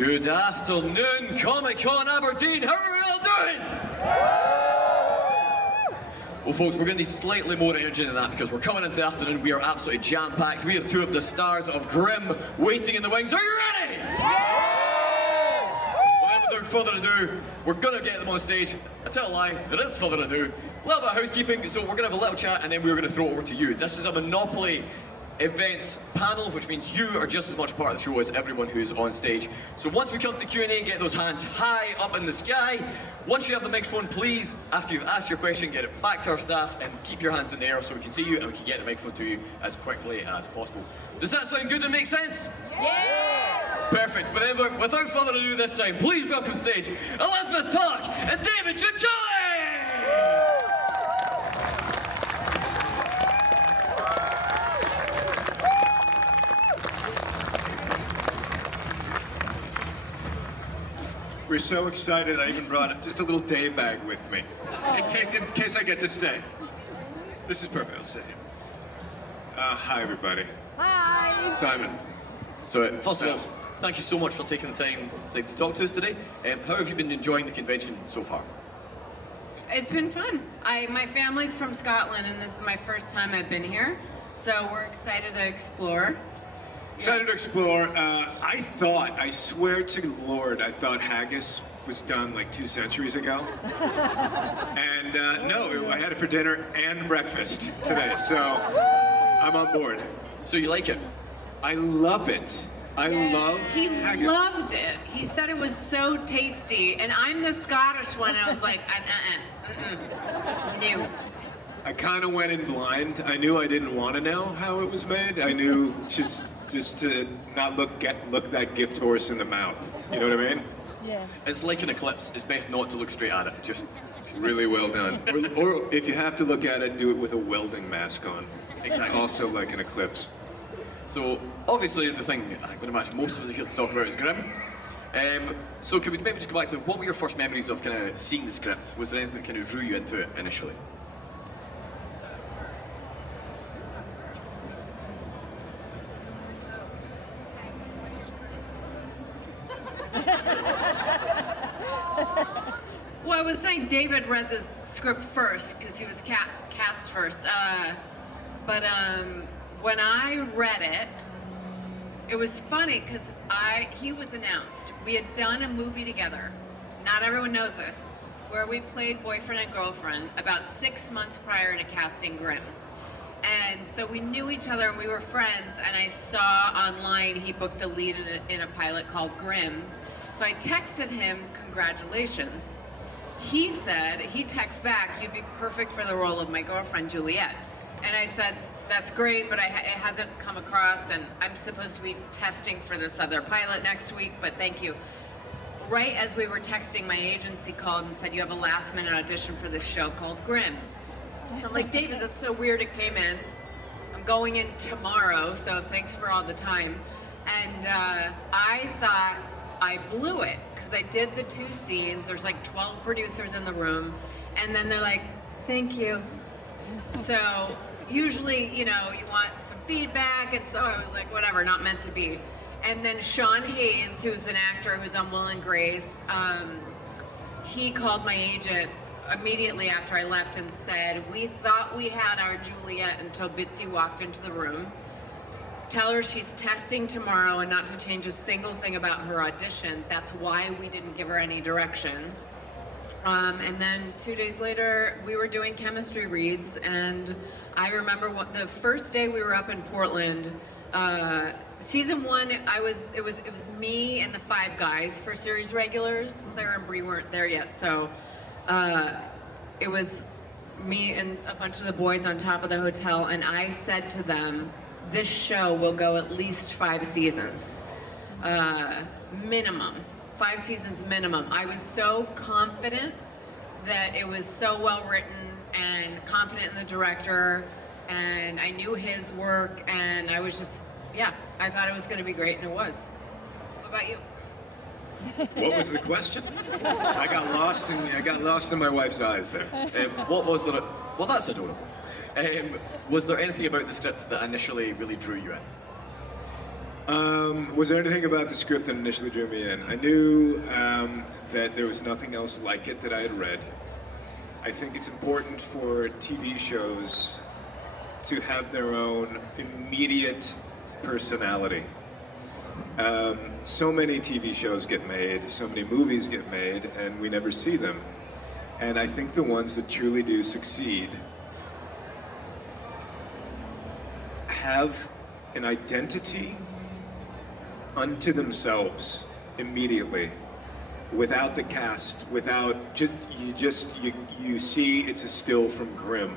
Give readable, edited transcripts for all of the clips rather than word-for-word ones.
Good afternoon, Comic Con Aberdeen. How are we all doing? Well, folks, we're going to need slightly more energy than that because we're coming into the afternoon. We are absolutely jam-packed. We have two of the stars of Grimm waiting in the wings. Are you ready? Well, without further ado, we're going to get them on stage. I tell a lie, there is further ado. A little bit of housekeeping, so we're going to have a little chat and then we're going to throw it over to you. This is a Monopoly events panel, which means you are just as much part of the show as everyone who's on stage. So once we come to Q&A, get those hands high up in the sky. Once you have the microphone, please, after you've asked your question, get it back to our staff and keep your hands in the air so we can see you and we can get the microphone to you as quickly as possible. Does that sound good and make sense? Yes! Perfect. But then, without further ado this time, please welcome to the stage Elizabeth Tuck and David Ciccilli! We're so excited I even brought just a little day bag with me, in case I get to stay. This is perfect, I'll sit here. Hi everybody. Hi! Simon. So first of all, thank you so much for taking the time to talk to us today. How have you been enjoying the convention so far? It's been fun. My family's from Scotland and this is my first time I've been here, so we're excited to explore. Excited to explore. I swear to the Lord, I thought haggis was done like 2 centuries ago. And no, I had it for dinner and breakfast today, so I'm on board. So you like it? I love it. I love He haggis. loved it. He said it was so tasty, and I'm the Scottish one, and I was like, no. I kind of went in blind. I knew I didn't want to know how it was made. I knew just to not look that gift horse in the mouth. You know what I mean? Yeah. It's like an eclipse. It's best not to look straight at it. Just Really well done. Or if you have to look at it, do it with a welding mask on. Exactly. Also like an eclipse. so obviously the thing I would imagine most of us are here to talk about is Grimm. So could we maybe just go back to what were your first memories of kind of seeing the script? Was there anything that kind of drew you into it initially? Well, I was saying David read the script first because he was cast first. But when I read it, it was funny because he was announced. We had done a movie together. Not everyone knows this, where we played boyfriend and girlfriend about 6 months prior to casting Grimm. And so we knew each other and we were friends. And I saw online he booked the lead in a pilot called Grimm. So I texted him, congratulations. He said, he texted back, you'd be perfect for the role of my girlfriend, Juliet. And I said, that's great, but it hasn't come across and I'm supposed to be testing for this other pilot next week, but thank you. Right as we were texting, my agency called and said, you have a last minute audition for this show called Grimm. So I'm like, David, that's so weird it came in. I'm going in tomorrow, so thanks for all the time. And I thought I blew it. I did the 2 scenes, there's like 12 producers in the room, and then they're like, thank you. So usually, you know, you want some feedback, and so I was like, whatever, not meant to be. And then Sean Hayes, who's an actor who's on Will and Grace, he called my agent immediately after I left and said, we thought we had our Juliet until Bitsy walked into the room. Tell her she's testing tomorrow and not to change a single thing about her audition. That's why we didn't give her any direction. And then 2 days later, we were doing chemistry reads, and I remember the first day we were up in Portland. Season 1, it was me and the 5 guys for series regulars. Claire and Bree weren't there yet, so it was me and a bunch of the boys on top of the hotel, and I said to them, this show will go at least 5 seasons, minimum. 5 seasons minimum. I was so confident that it was so well written and confident in the director, and I knew his work, and I was just, yeah, I thought it was going to be great, and it was. What about you? What was the question? I got lost in my wife's eyes there. What was the? Well, that's adorable. Was there anything about the script that initially really drew you in? Was there anything about the script that initially drew me in? I knew that there was nothing else like it that I had read. I think it's important for TV shows to have their own immediate personality. So many TV shows get made, so many movies get made, and we never see them. And I think the ones that truly do succeed have an identity unto themselves immediately, without the cast, without you see it's a still from Grimm,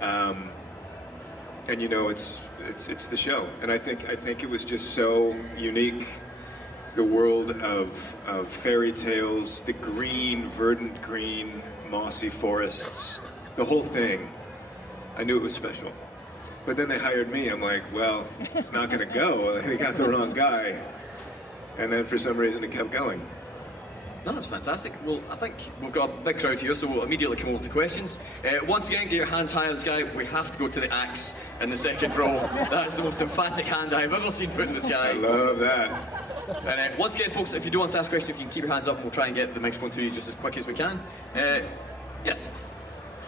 and you know it's the show. And I think it was just so unique. The world of fairy tales, the green, verdant green, mossy forests, the whole thing. I knew it was special. But then they hired me. I'm like, well, it's not going to go. They got the wrong guy. And then for some reason it kept going. No, that's fantastic. Well, I think we've got a big crowd here, so we'll immediately come over to questions. Once again, get your hands high on the sky. We have to go to the axe in the second row. That's the most emphatic hand I've ever seen put in the sky. I love that. And once again, folks, if you do want to ask a question, if you can keep your hands up, we'll try and get the microphone to you just as quick as we can. Yes?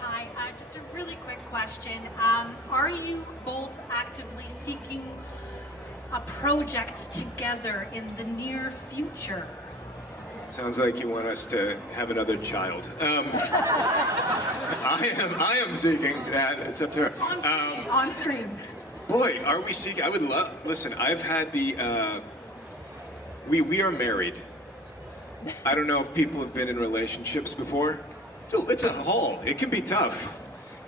Hi, just a really quick question. Are you both actively seeking a project together in the near future? Sounds like you want us to have another child. I am seeking that. It's up to her. On screen. Boy, are we seeking? I would love. Listen, I've had the. We are married. I don't know if people have been in relationships before. So it's a haul. It can be tough.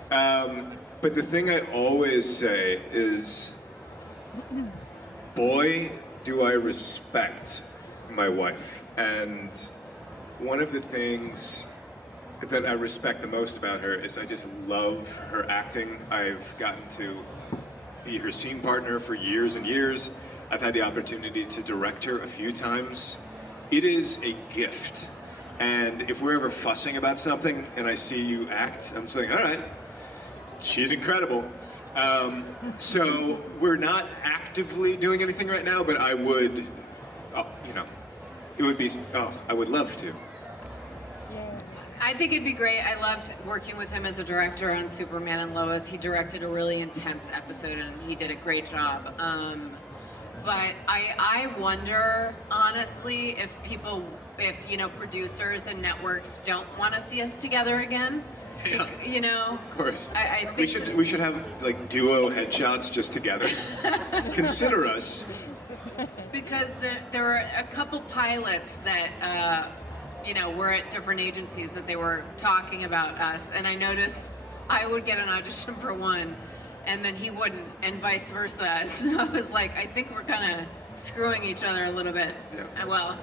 But the thing I always say is, boy, do I respect my wife. And one of the things that I respect the most about her is I just love her acting. I've gotten to be her scene partner for years and years. I've had the opportunity to direct her a few times. It is a gift. And if we're ever fussing about something and I see you act, I'm just like, all right, she's incredible. So we're not actively doing anything right now, but I would, it would be, I would love to. I think it'd be great. I loved working with him as a director on Superman and Lois. He directed a really intense episode and he did a great job. But I wonder, honestly, if producers and networks don't want to see us together again. Yeah. Of course. I think we should have like duo headshots just together. Consider us. Because there were a couple pilots that were at different agencies that they were talking about us, and I noticed I would get an audition for one, and then he wouldn't, and vice versa. So I was like, I think we're kind of screwing each other a little bit. Yeah.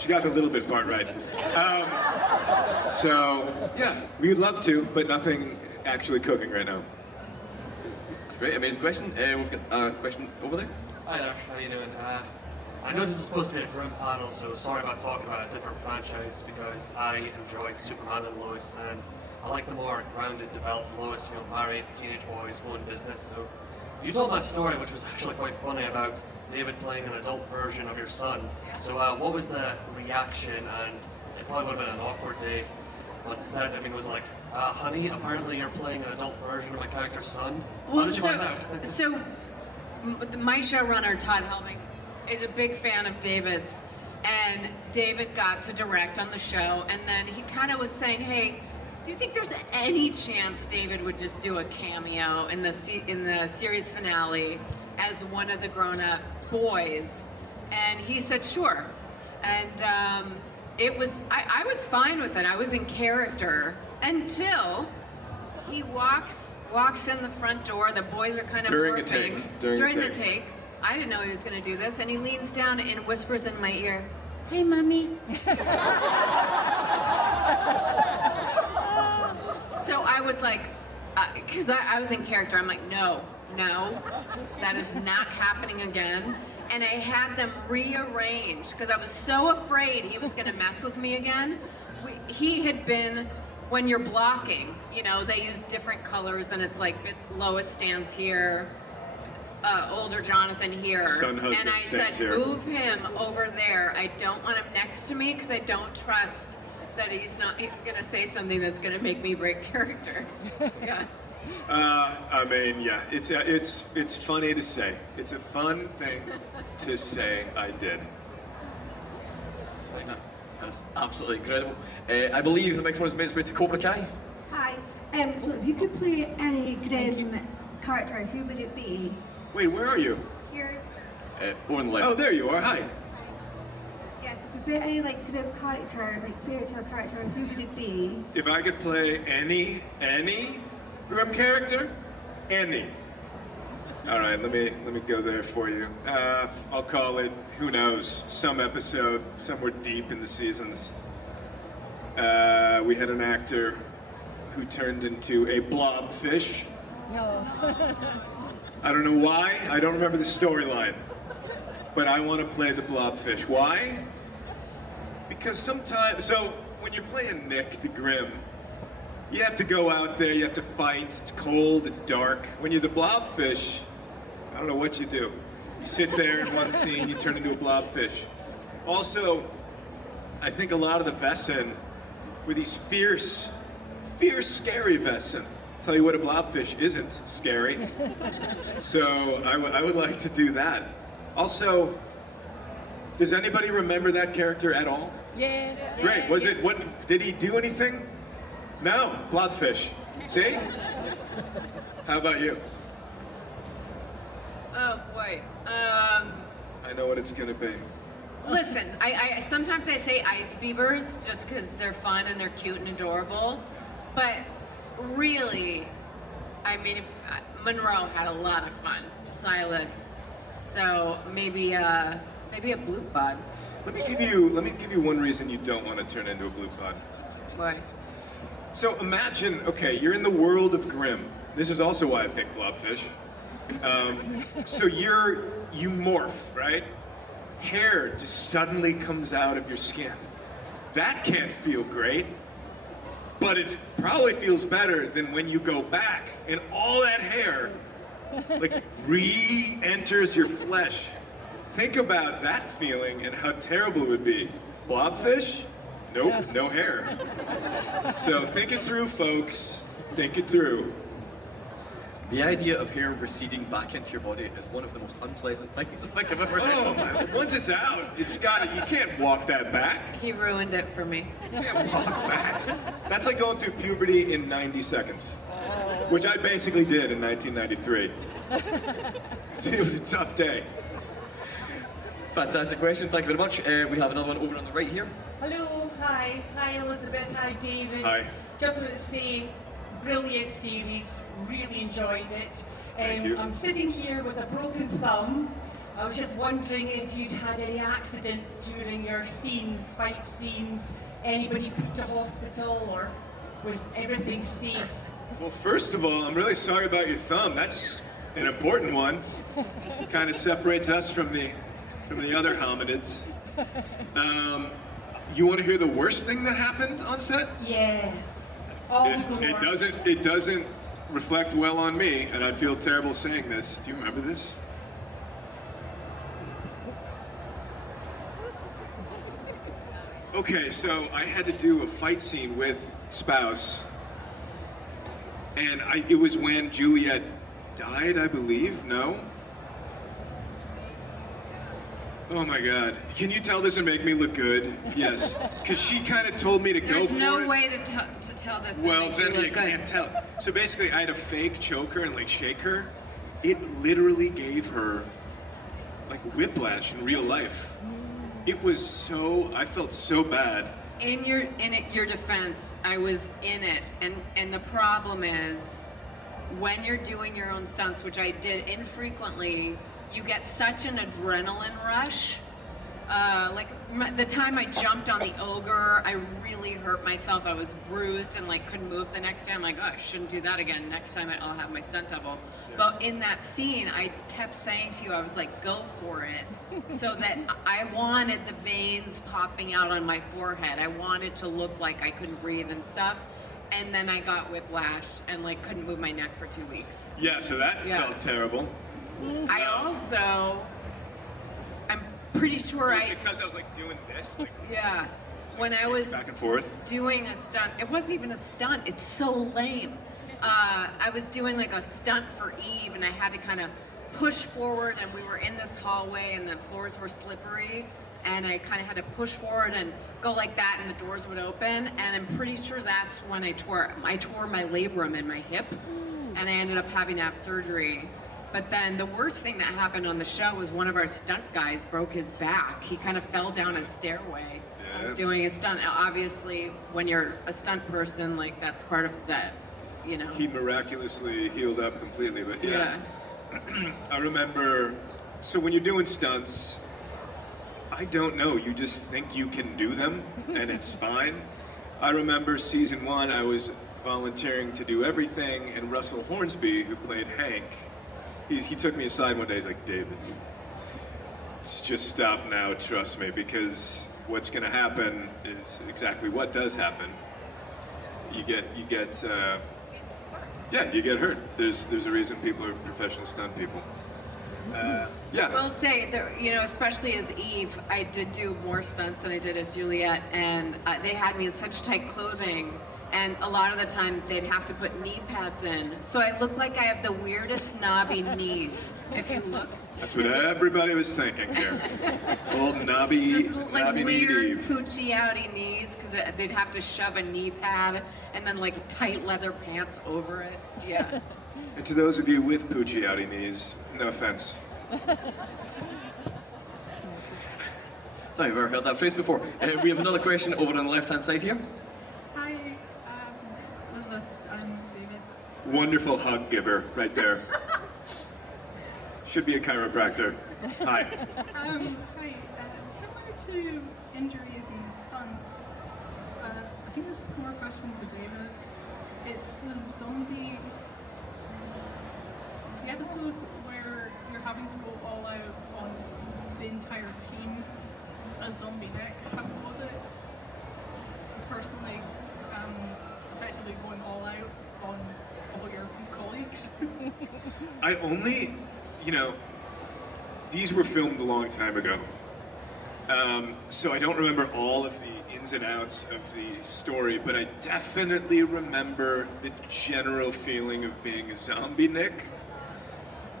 She got the little bit part right. So yeah, we'd love to, but nothing actually cooking right now. Great, amazing question. We've got a question over there. Hi there, how you doing? I know this is supposed to be a Grimm panel, so sorry about talking about a different franchise because I enjoyed Superman and Lois, and I like the more grounded, developed Lois, married, teenage boys, own business. So you told my story, which was actually quite funny, about David playing an adult version of your son. So what was the reaction? And it probably would have been an awkward day. What's said, it was like, honey, apparently you're playing an adult version of my character's son. How did you find out? So my showrunner, Todd Helming, is a big fan of David's, and David got to direct on the show, and then he kind of was saying, hey, do you think there's any chance David would just do a cameo in the series finale as one of the grown-up boys? And he said, sure. And I was fine with it. I was in character until he walks in the front door. The boys are kind of morphing during the take. I didn't know he was going to do this, and he leans down and whispers in my ear, "Hey, mommy." So I was like, because I was in character. I'm like, no, that is not happening again. And I had them rearrange because I was so afraid he was going to mess with me again. He had been when you're blocking, you know, they use different colors, and it's like Lois stands here, older Jonathan here, Son husband and I stands said, here. move him over there. I don't want him next to me because I don't trust that he's not gonna say something that's gonna make me break character. Yeah. I mean, yeah, it's funny to say. It's a fun thing to say. I did. That's absolutely incredible. I believe the microphone is made its way to Cobra Kai. Hi. So if you could play any Grimm character, who would it be? Wait, where are you? Here. Over on the left. Oh, there you are. Hi. Yes, if you could play any like Grimm character, like fairy tale character, who would it be? If I could play any Grimm character, any. All right, let me go there for you. I'll call it, who knows, some episode somewhere deep in the seasons. We had an actor who turned into a blobfish. No. I don't know why. I don't remember the storyline, but I want to play the blobfish. Why? Because sometimes, so when you're playing Nick the Grimm, you have to go out there, you have to fight, it's cold, it's dark. When you're the blobfish, I don't know what you do. You sit there in one scene, you turn into a blobfish. Also, I think a lot of the Vesson were these fierce, scary Vesson. Tell you what, a blobfish isn't scary. So I would like to do that. Also, does anybody remember that character at all? Yes. Great. Was it, what, did he do anything? No, blobfish. See? How about you? Oh boy. I know what it's gonna be. Listen, I sometimes I say ice beavers just because they're fun and they're cute and adorable, but really, I mean, Monroe had a lot of fun. Silas, so maybe a blue pod. Let me give you one reason you don't want to turn into a blue pod. Why? So imagine, okay, you're in the world of Grimm. This is also why I picked blobfish. So you morph, right? Hair just suddenly comes out of your skin. That can't feel great, but it probably feels better than when you go back and all that hair like re-enters your flesh. Think about that feeling and how terrible it would be. Blobfish? Nope, no hair. So think it through, folks. Think it through. The idea of hair receding back into your body is one of the most unpleasant things I think I've ever heard. Oh my, once it's out, you can't walk that back. He ruined it for me. You can't walk back. That's like going through puberty in 90 seconds, which I basically did in 1993. So it was a tough day. Fantastic question, thank you very much. We have another one over on the right here. Hello, hi Elizabeth, hi David. Hi. Just wanted to say, brilliant series, really enjoyed it. Thank you. I'm sitting here with a broken thumb. I was just wondering if you'd had any accidents during your scenes, fight scenes, anybody put to hospital, or was everything safe? Well, first of all, I'm really sorry about your thumb. That's an important one. Kind of separates us from the other hominids. You want to hear the worst thing that happened on set? Yes. All the gore. It doesn't reflect well on me, and I feel terrible saying this. Do you remember this? Okay, so I had to do a fight scene with Spouse, and it was when Juliet died, I believe. No? Oh my God. Can you tell this and make me look good? Yes. Because she kind of told me to go for it. There's no way to tell this. Well, and make then you you look good. can't tell. So basically, I had to fake choke her and like shake her. It literally gave her like whiplash in real life. It was so, I felt so bad. In your defense, I was in it, and the problem is, when you're doing your own stunts, which I did infrequently, you get such an adrenaline rush. The time I jumped on the ogre, I really hurt myself. I was bruised and like couldn't move the next day. I'm like, oh, I shouldn't do that again. Next time I'll have my stunt double. Yeah. But in that scene, I kept saying to you, I was like, go for it. So that I wanted the veins popping out on my forehead. I wanted to look like I couldn't breathe and stuff. and then I got whiplash and like couldn't move my neck for 2 weeks. Yeah, so that Yeah. felt terrible. I also, I'm pretty sure Because I was like doing this, like yeah, when I was back and forth. doing a stunt, it wasn't even a stunt, it's so lame. I was doing like a stunt for Eve and I had to kind of push forward, and we were in this hallway and the floors were slippery, and I kind of had to push forward and go like that and the doors would open, and I'm pretty sure that's when I tore my labrum in my hip, and I ended up having to have surgery. But then the worst thing that happened on the show was one of our stunt guys broke his back. He kind of fell down a stairway Yes. doing a stunt. Now, obviously, when you're a stunt person, like that's part of that, you know. He miraculously healed up completely, but Yeah. I remember, so when you're doing stunts, I don't know, you just think you can do them and it's fine. I remember season 1, I was volunteering to do everything, and Russell Hornsby, who played Hank, he took me aside one day, he's like, David, just stop now, trust me, because what's gonna happen is exactly what does happen. You get hurt. There's a reason people are professional stunt people. I Yeah. will say that, you know, especially as Eve, I did do more stunts than I did as Juliet, and they had me in such tight clothing, and a lot of the time they'd have to put knee pads in. So I look like I have the weirdest knobby knees. If you look. That's what everybody was thinking here. Old knobby, Just like knobby weird Eve. poochie outy knees, because they'd have to shove a knee pad and then like tight leather pants over it. Yeah. And to those of you with poochie outy knees, no offense. Sorry, we've heard that phrase before. We have another question over on the left-hand side here. Hi, Elizabeth. I'm David. Wonderful hug giver right there. Should be a chiropractor. Hi. Hi. Similar to injuries and stunts, I think this is more a question to David. It's the zombie. The episode where you're having to go all out on the entire team as Zombie Nick. How was it personally, effectively going all out on all your colleagues? I only, these were filmed a long time ago. So I don't remember all of the ins and outs of the story, but I definitely remember the general feeling of being a zombie Nick.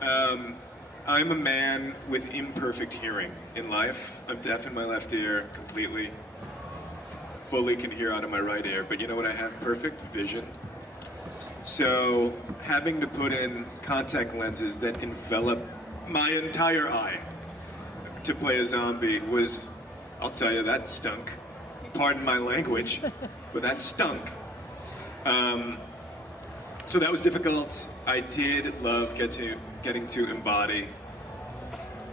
I'm a man with imperfect hearing in life. I'm deaf in my left ear completely. Fully can hear out of my right ear, but you know what I have? Perfect vision. So having to put in contact lenses that envelop my entire eye to play a zombie was, I'll tell you, that stunk. Pardon my language, but that stunk. So that was difficult. I did love getting to embody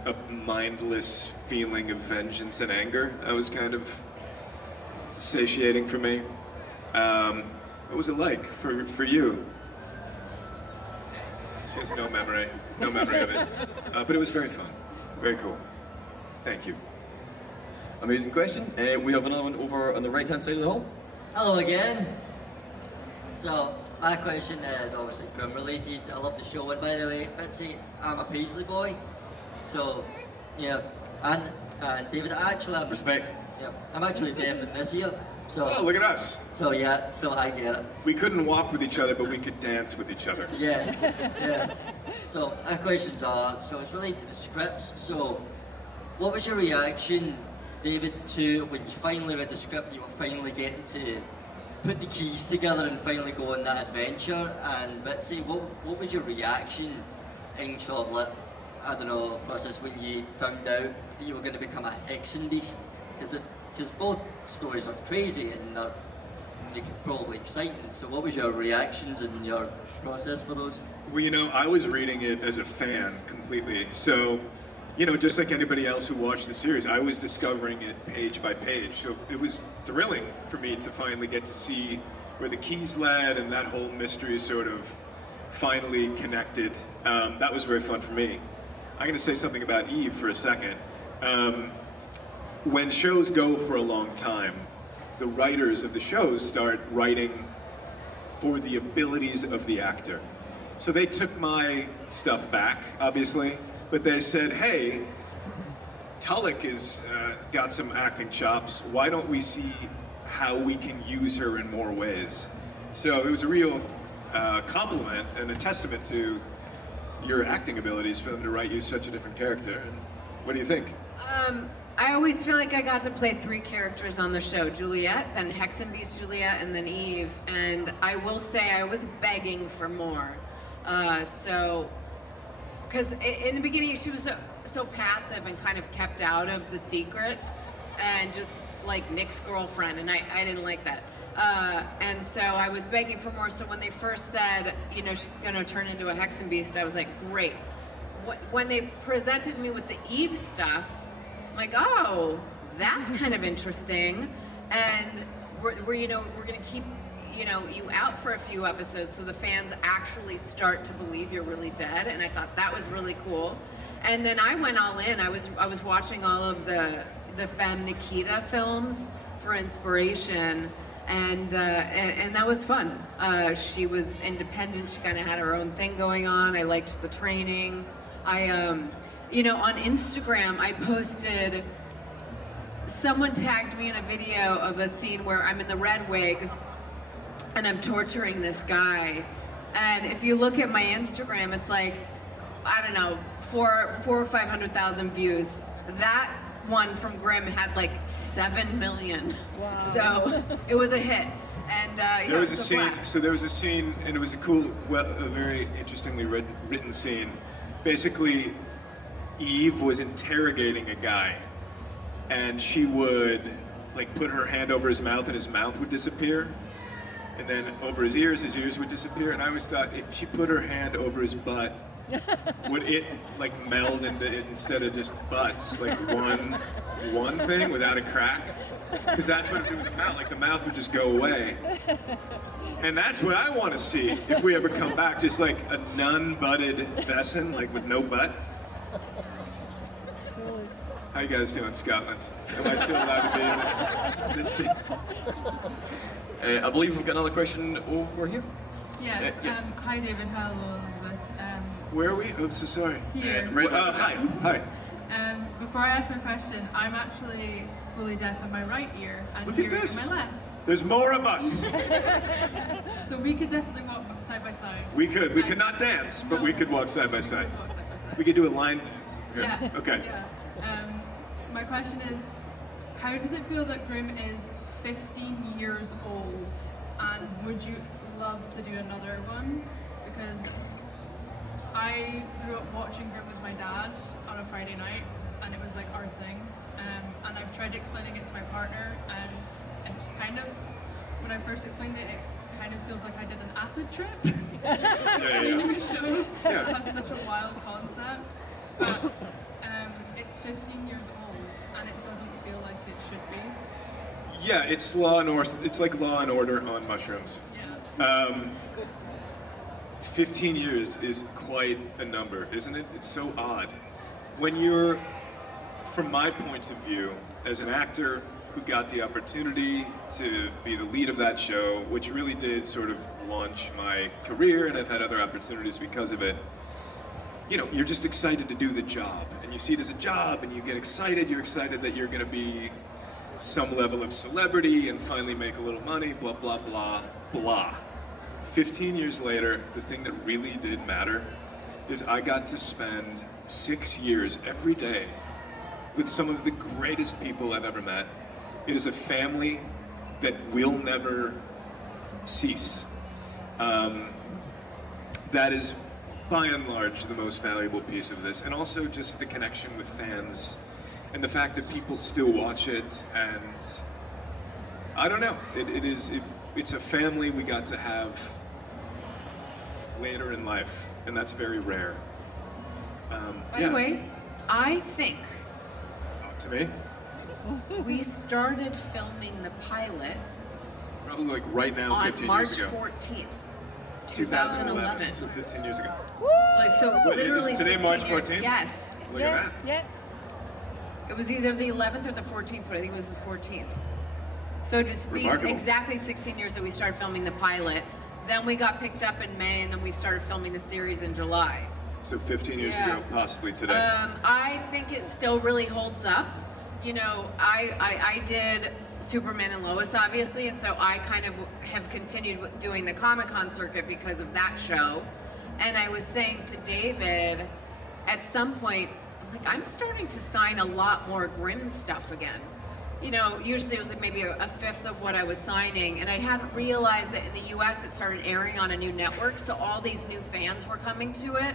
a mindless feeling of vengeance and anger. That was kind of satiating for me. What was it like for you? She has no memory of it. But it was very fun, very cool. Thank you. Amazing question. We have another one over on the right-hand side of the hall. Hello again. So, my question is obviously Grimm related. I love the show, and by the way, Bitsy, I'm a Paisley boy. So, yeah, and David, I'm Respect. Yeah, I'm actually deaf in this ear. So, Oh, look at us. so yeah, so I get it. We couldn't walk with each other, but we could dance with each other. Yes, yes. So, my questions are, so it's related to the scripts. So, what was your reaction, David, to when you finally read the script, you were finally getting to put the keys together and finally go on that adventure? And Bitsy, what was your reaction in sort of like, I don't know, process when you found out that you were going to become a hexen beast? Because both stories are crazy and they're probably exciting. So what was your reactions and your process for those? Well, I was reading it as a fan completely. So, just like anybody else who watched the series, I was discovering it page by page. So it was thrilling for me to finally get to see where the keys led and that whole mystery sort of finally connected. That was very fun for me. I'm going to say something about Eve for a second. When shows go for a long time, the writers of the shows start writing for the abilities of the actor. So they took my stuff back, obviously, but they said, hey, Tulloch has got some acting chops. Why don't we see how we can use her in more ways? So it was a real compliment and a testament to your acting abilities for them to write you such a different character. And what do you think? I always feel like I got to play 3 characters on the show: Juliet, then Hexenbeast Juliet, and then Eve. And I will say I was begging for more. Because in the beginning she was so passive and kind of kept out of the secret, and just like Nick's girlfriend, and I didn't like that. And so I was begging for more. So when they first said, you know, she's gonna turn into a Hexenbeast, I was like, great. When they presented me with the Eve stuff, I'm like, oh, that's kind of interesting. And we're gonna keep, you out for a few episodes so the fans actually start to believe you're really dead. And I thought that was really cool. And then I went all in. I was watching all of the Femme Nikita films for inspiration, and that was fun. She was independent. She kind of had her own thing going on. I liked the training. On Instagram, I posted, someone tagged me in a video of a scene where I'm in the red wig and I'm torturing this guy. And if you look at my Instagram, it's like, I don't know, 400,000 or 500,000 views. That one from Grimm had like 7 million. Wow. So it was a hit. And there was a scene. So there was a scene, and it was a cool, a very interestingly written scene. Basically, Eve was interrogating a guy, and she would like put her hand over his mouth, and his mouth would disappear, and then over his ears would disappear. And I always thought, if she put her hand over his butt, would it like meld into, instead of just butts, like one thing without a crack? Because that's what it would do with the mouth. Like the mouth would just go away. And that's what I want to see if we ever come back, just like a nun-butted Besson, like with no butt. How you guys doing, Scotland? Am I still allowed to be in this scene? I believe we've got another question over here. Yes. Yes. Hi, David. Hello, Elizabeth. Where are we? I'm so sorry. Here. Hi. Before I ask my question, I'm actually fully deaf in my right ear and Look at hearing this. in my left. There's more of us. So we could definitely walk side by side. We could. We could not dance, but we could walk side by side. Walk side by side. We could do a line dance. Yeah. Okay. Yeah. My question is, how does it feel that Grimm is 15 years old, and would you love to do another one? Because I grew up watching Grimm with my dad on a Friday night, and it was like our thing. And I've tried explaining it to my partner, and it kind of, when I first explained it, it kind of feels like I did an acid trip. Explaining a show that has such a wild concept. But it's 15 years old, and it doesn't feel like it should be. Yeah, it's Law and Order. It's like Law and Order on mushrooms. Yeah. 15 years is quite a number, isn't it? It's so odd. When you're, from my point of view, as an actor who got the opportunity to be the lead of that show, which really did sort of launch my career, and I've had other opportunities because of it, you're just excited to do the job, and you see it as a job, and you get excited. You're excited that you're going to be some level of celebrity and finally make a little money, blah, blah, blah, blah. 15 years later, the thing that really did matter is I got to spend 6 years every day with some of the greatest people I've ever met. It is a family that will never cease. That is, by and large, the most valuable piece of this, and also just the connection with fans, and the fact that people still watch it, and I don't know, it's a family we got to have later in life, and that's very rare. By the way, I think Talk to me. we started filming the pilot Probably like right now, on 15 March years ago. 14th, 2011. So 15 years ago. Like, so Wait, literally is today 16 March years. 14th? Yes. Look at that. Yeah. It was either the 11th or the 14th, but I think it was the 14th. So it's been Remarkable. exactly 16 years that we started filming the pilot. Then we got picked up in May, and then we started filming the series in July. So 15 years Yeah. ago, possibly today. I think it still really holds up. You know, I did Superman and Lois, obviously, and so I kind of have continued doing the Comic Con circuit because of that show. And I was saying to David, at some point, like, I'm starting to sign a lot more Grimm stuff again. You know, usually it was like maybe a fifth of what I was signing, and I hadn't realized that in the US it started airing on a new network, so all these new fans were coming to it.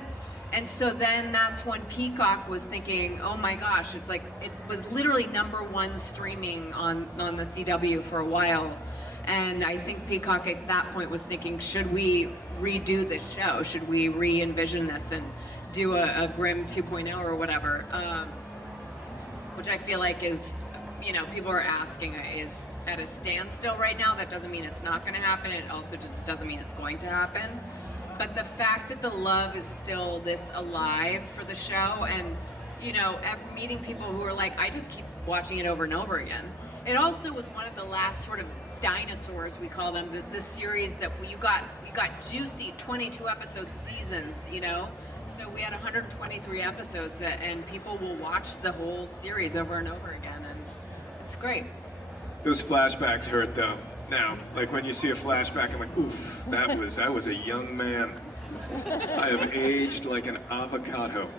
And so then that's when Peacock was thinking, oh my gosh, it's like, it was literally #1 streaming on the CW for a while. And I think Peacock at that point was thinking, should we redo this show? Should we re-envision this and do a Grimm 2.0 or whatever? Which I feel like is, you know, people are asking, is at a standstill right now. That doesn't mean it's not going to happen. It also just doesn't mean it's going to happen. But the fact that the love is still this alive for the show, and, you know, meeting people who are like, I just keep watching it over and over again. It also was one of the last sort of dinosaurs, we call them, the series that you got juicy 22 episode seasons, you know? So we had 123 episodes and people will watch the whole series over and over again, and it's great. Those flashbacks hurt though. Now, like when you see a flashback, I'm like, oof, I was a young man. I have aged like an avocado.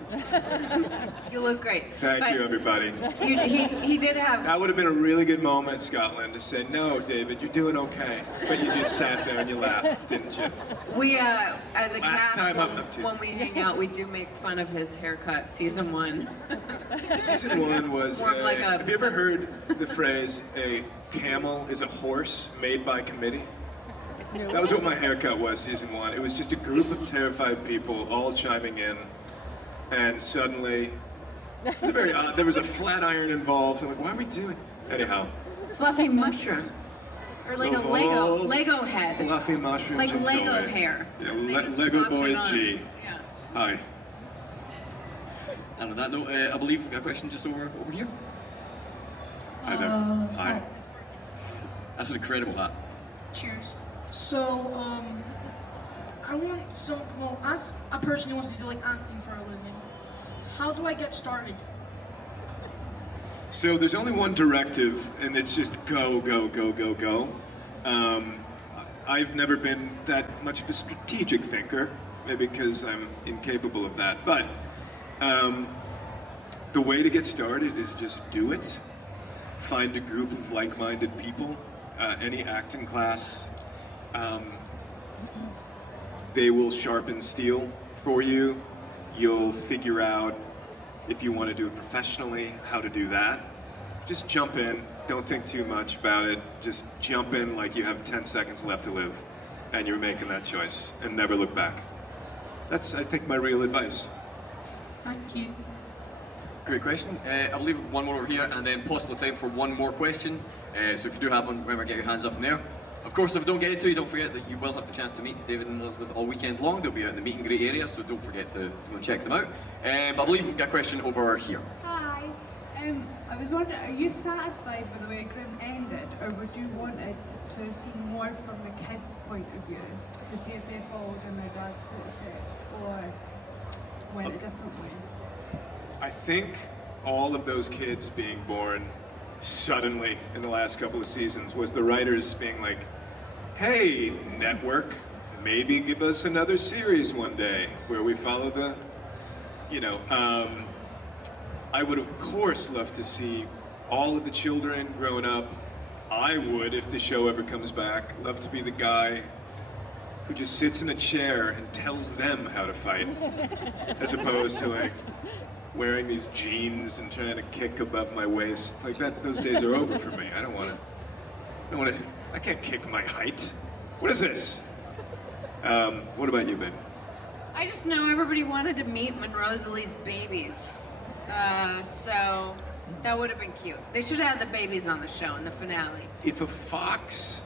You look great. Thank you, everybody. He did have... That would have been a really good moment, Scotland, to say, no, David, you're doing okay. But you just sat there and you laughed, didn't you? We, as a Last cast, time I'm up to. when we hang out, we do make fun of his haircut, season 1. Season 1 was, More like a- have you ever heard the phrase, a camel is a horse made by committee? That was what my haircut was, season 1. It was just a group of terrified people all chiming in, and suddenly, it was very odd. There was a flat iron involved. I'm like, what are we doing? Anyhow. Fluffy mushroom. Or like a Oh, Lego head. Fluffy mushrooms. Like until Lego they- hair. Yeah, They just Lego popped Boy it on. G. Yeah. Hi. And on that note, I believe we've got a question just over here. Hi there. Hi. That's an incredible hat. Cheers. So, I want some, well, as a person who wants to do like acting for a living, how do I get started? So there's only one directive, and it's just go, go, go, go, go. I've never been that much of a strategic thinker, maybe because I'm incapable of that, but the way to get started is just do it. Find a group of like-minded people, any acting class. They will sharpen steel for you. You'll figure out if you want to do it professionally, how to do that. Just jump in, don't think too much about it. Just jump in like you have 10 seconds left to live and you're making that choice, and never look back. That's, I think, my real advice. Thank you. Great question. I'll leave one more over here and then possible time for one more question. So if you do have one, remember, get your hands up in there. Of course, if I don't get it to you, don't forget that you will have the chance to meet David and Elizabeth all weekend long. They'll be out in the meet and greet area, so don't forget to go and check them out. But I believe we've got a question over here. Hi. I was wondering, are you satisfied with the way Grimm ended, or would you want it to see more from the kids' point of view, to see if they followed in their dad's footsteps, or went a different way? I think all of those kids being born suddenly in the last couple of seasons was the writers being like, hey, network, maybe give us another series one day where we follow the, you know, I would of course love to see all of the children grown up. I would, if the show ever comes back, love to be the guy who just sits in a chair and tells them how to fight, as opposed to like wearing these jeans and trying to kick above my waist. Like that, those days are over for me. I can't kick my height. What is this? What about you, babe? I just know everybody wanted to meet Monrosalie's babies. So that would have been cute. They should have had the babies on the show in the finale. If a fox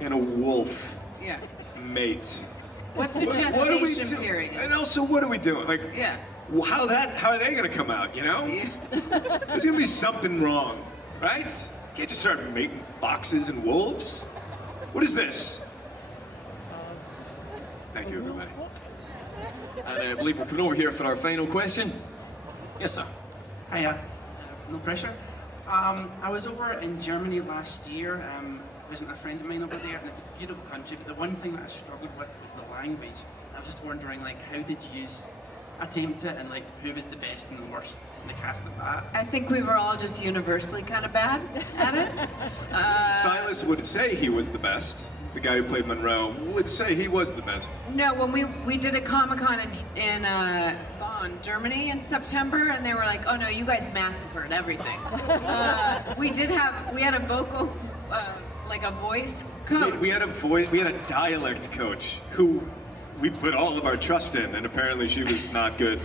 and a wolf Yeah. mate, What's the what are we gestation doing? period? And also, what are we doing? Like, Yeah. well, how are they gonna come out, you know? Yeah. There's gonna be something wrong, right? You can't just start mating foxes and wolves. What is this? Thank you, everybody. And I believe we're coming over here for our final question. Yes, sir. Hiya. No pressure. I was over in Germany last year. Visiting a friend of mine over there, and it's a beautiful country. But the one thing that I struggled with was the language. I was just wondering, like, how did you attempt it, and like, who was the best and the worst in the cast of that? I think we were all just universally kind of bad at it. Silas would say he was the best. The guy who played Monroe would say he was the best. No, when we did a Comic Con in Germany in September, and they were like, "Oh no, you guys massacred everything." We had a vocal, like a voice coach. We had a dialect coach who we put all of our trust in, and apparently she was not good.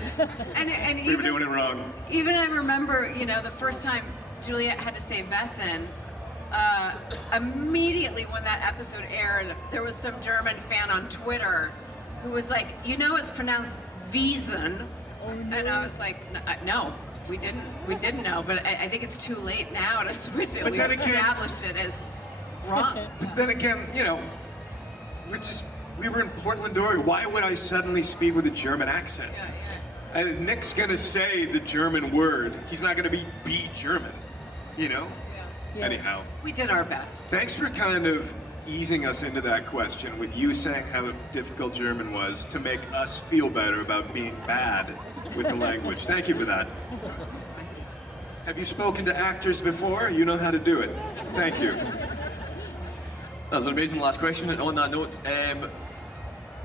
and We were doing it wrong. Even I remember, the first time Juliet had to say Wesen. Immediately when that episode aired, there was some German fan on Twitter who was like, it's pronounced Wiesen. And I was like, no, we didn't know, but I think it's too late now to switch it. But We then again- established it as wrong. But then again, we were in Portland, Oregon. Why would I suddenly speak with a German accent? Yeah. And Nick's gonna say the German word. He's not gonna be German, Yeah. Anyhow. We did our best. Thanks for kind of easing us into that question with you saying how difficult German was to make us feel better about being bad with the language. Thank you for that. Have you spoken to actors before? You know how to do it. Thank you. That was an amazing last question. And on that note,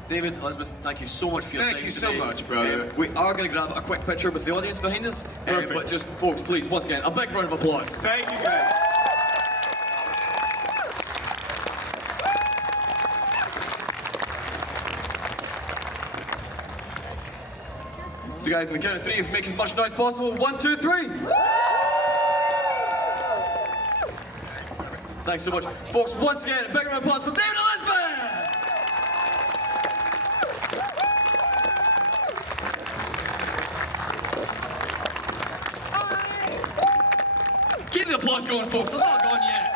David, Elizabeth, thank you so much for your time Thank you today. so much, brother. We are going to grab a quick picture with the audience behind us. Perfect. But just, folks, please, once again, a big round of applause. Thank you, guys. So guys, on the count of three, if you make as much noise as possible. 1, 2, 3. Thanks so much. Folks, once again, a big round of applause for David and Elizabeth! Keep the applause going, folks. It's not gone yet.